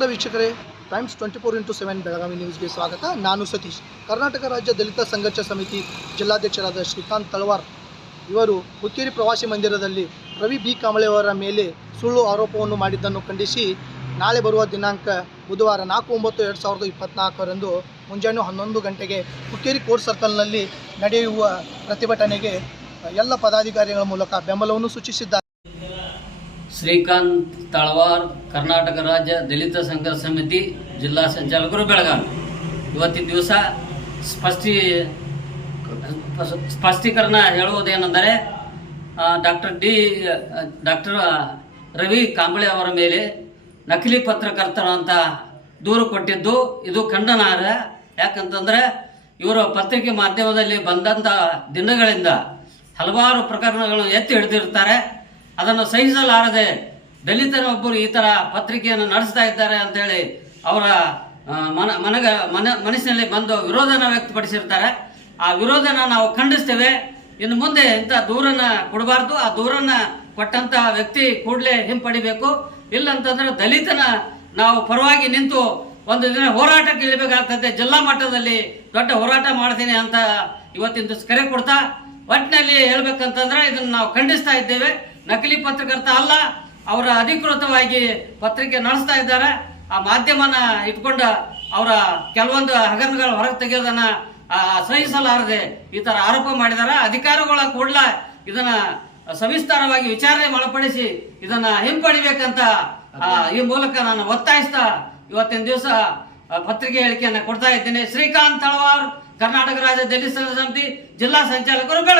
ನಮಸ್ಕಾರ ವೀಕ್ಷಕರೇ Times twenty four into seven Belagavi ನ್ಯೂಸ್ಗೆ ಸ್ವಾಗತ. ನಾನು ಸತೀಶ್. ಕರ್ನಾಟಕ ರಾಜ್ಯ ದಲಿತ ಸಂಘರ್ಷ ಸಮಿತಿ ಜಿಲ್ಲಾಧ್ಯಕ್ಷರಾದ ಶ್ರೀಕಾಂತ್ ತಳವಾರ್ ಇವರು ಹುಕ್ಕೇರಿ ಪ್ರವಾಸಿ ಮಂದಿರದಲ್ಲಿ ರವಿ ಬಿ. ಕಾಂಬಳೆಯವರ ಮೇಲೆ ಸುಳ್ಳು ಆರೋಪವನ್ನು ಮಾಡಿದ್ದನ್ನು ಖಂಡಿಸಿ ನಾಳೆ ಬರುವ ದಿನಾಂಕ ಬುಧವಾರ ನಾಲ್ಕು ಒಂಬತ್ತು ಎರಡು ಸಾವಿರದ ಇಪ್ಪತ್ತ್ನಾಲ್ಕರಂದು ಮುಂಜಾನೆ ಹನ್ನೊಂದು ಗಂಟೆಗೆ ಹುಕ್ಕೇರಿ ಕೋರ್ಟ್ ಸರ್ಕಲ್ನಲ್ಲಿ ನಡೆಯುವ ಪ್ರತಿಭಟನೆಗೆ ಎಲ್ಲ ಪದಾಧಿಕಾರಿಗಳ ಮೂಲಕ ಬೆಂಬಲವನ್ನು ಸೂಚಿಸಿದ್ದಾರೆ. ಶ್ರೀಕಾಂತ್ ತಳವಾರ್, ಕರ್ನಾಟಕ ರಾಜ್ಯ ದಲಿತ ಸಂಘ ಸಮಿತಿ ಜಿಲ್ಲಾ ಸಂಚಾಲಕರು ಬೆಳಗಾವಿ. ಇವತ್ತಿನ ದಿವಸ ಸ್ಪಷ್ಟಿ ಸ್ಪಷ್ಟೀಕರಣ ಹೇಳುವುದೇನೆಂದರೆ doctor D, doctor Ravi Kamble ಅವರ ಮೇಲೆ ನಕಲಿ ಪತ್ರಕರ್ತರು ಅಂತ ದೂರು ಕೊಟ್ಟಿದ್ದು. ಇದು ಖಂಡನಾರ್ಹ ಯಾಕಂತಂದರೆ, ಇವರ ಪತ್ರಿಕೆ ಮಾಧ್ಯಮದಲ್ಲಿ ಬಂದಂಥ ದಿನಗಳಿಂದ ಹಲವಾರು ಪ್ರಕರಣಗಳು ಎತ್ತಿ ಹಿಡಿದಿರ್ತಾರೆ ಅದನ್ನು ಸಹಿಸಲಾರದೆ ದಲಿತರೊಬ್ಬರು ಈ ಥರ ಪತ್ರಿಕೆಯನ್ನು ನಡೆಸ್ತಾ ಇದ್ದಾರೆ ಅಂತೇಳಿ ಅವರ ಮನ, ಮನಗ, ಮನ, ಮನಸ್ಸಿನಲ್ಲಿ ಬಂದು ವಿರೋಧನ ವ್ಯಕ್ತಪಡಿಸಿರ್ತಾರೆ. ಆ ವಿರೋಧನ ನಾವು ಖಂಡಿಸ್ತೇವೆ. ಇನ್ನು ಮುಂದೆ ಇಂಥ ದೂರನ್ನ ಕೊಡಬಾರ್ದು. ಆ ದೂರನ್ನ ಕೊಟ್ಟಂತ ವ್ಯಕ್ತಿ ಕೂಡಲೇ ಹಿಂಪಡಿಬೇಕು. ಇಲ್ಲಂತಂದ್ರೆ ದಲಿತನ ನಾವು ಪರವಾಗಿ ನಿಂತು ಒಂದು ದಿನ ಹೋರಾಟಕ್ಕೆ ಇಳಿಬೇಕಾಗ್ತದೆ. ಜಿಲ್ಲಾ ಮಟ್ಟದಲ್ಲಿ ದೊಡ್ಡ ಹೋರಾಟ ಮಾಡ್ತೀನಿ ಅಂತ ಇವತ್ತಿನ ಕರೆ ಕೊಡ್ತಾ ಒಟ್ಟಿನಲ್ಲಿ ಹೇಳ್ಬೇಕಂತಂದ್ರೆ ಇದನ್ನು ನಾವು ಖಂಡಿಸ್ತಾ ಇದ್ದೇವೆ. ನಕಲಿ ಪತ್ರಕರ್ತ ಅಲ್ಲ, ಅವರ ಅಧಿಕೃತವಾಗಿ ಪತ್ರಿಕೆ ನಡೆಸ್ತಾ ಇದ್ದಾರೆ. ಆ ಮಾಧ್ಯಮನ ಇಟ್ಕೊಂಡು ಅವರ ಕೆಲವೊಂದು ಹಗರಣಗಳು ಹೊರಗೆ ತೆಗೆಯೋದನ್ನ ಸಹಿಸಲಾರದೆ ಈ ತರ ಆರೋಪ ಮಾಡಿದಾರೆ ಅಧಿಕಾರಿಗಳ ಕೂಡಲ ಇದನ್ನ ಸವಿಸ್ತಾರವಾಗಿ ವಿಚಾರಣೆ ಒಳಪಡಿಸಿ ಇದನ್ನ ಹಿಂಪಡಿಬೇಕಂತ ಈ ಮೂಲಕ ನಾನು ಒತ್ತಾಯಿಸ್ತಾ ಇವತ್ತಿನ ದಿವಸ ಪತ್ರಿಕೆ ಹೇಳಿಕೆಯನ್ನ ಕೊಡ್ತಾ ಇದ್ದೇನೆ. ಶ್ರೀಕಾಂತ್ ತಳವಾರ್, ಕರ್ನಾಟಕ ರಾಜ್ಯ ದಲಿತ ಸಮಿತಿ, ಜಿಲ್ಲಾ ಸಂಚಾಲಕರು, ಬೆಳಗಾವಿ.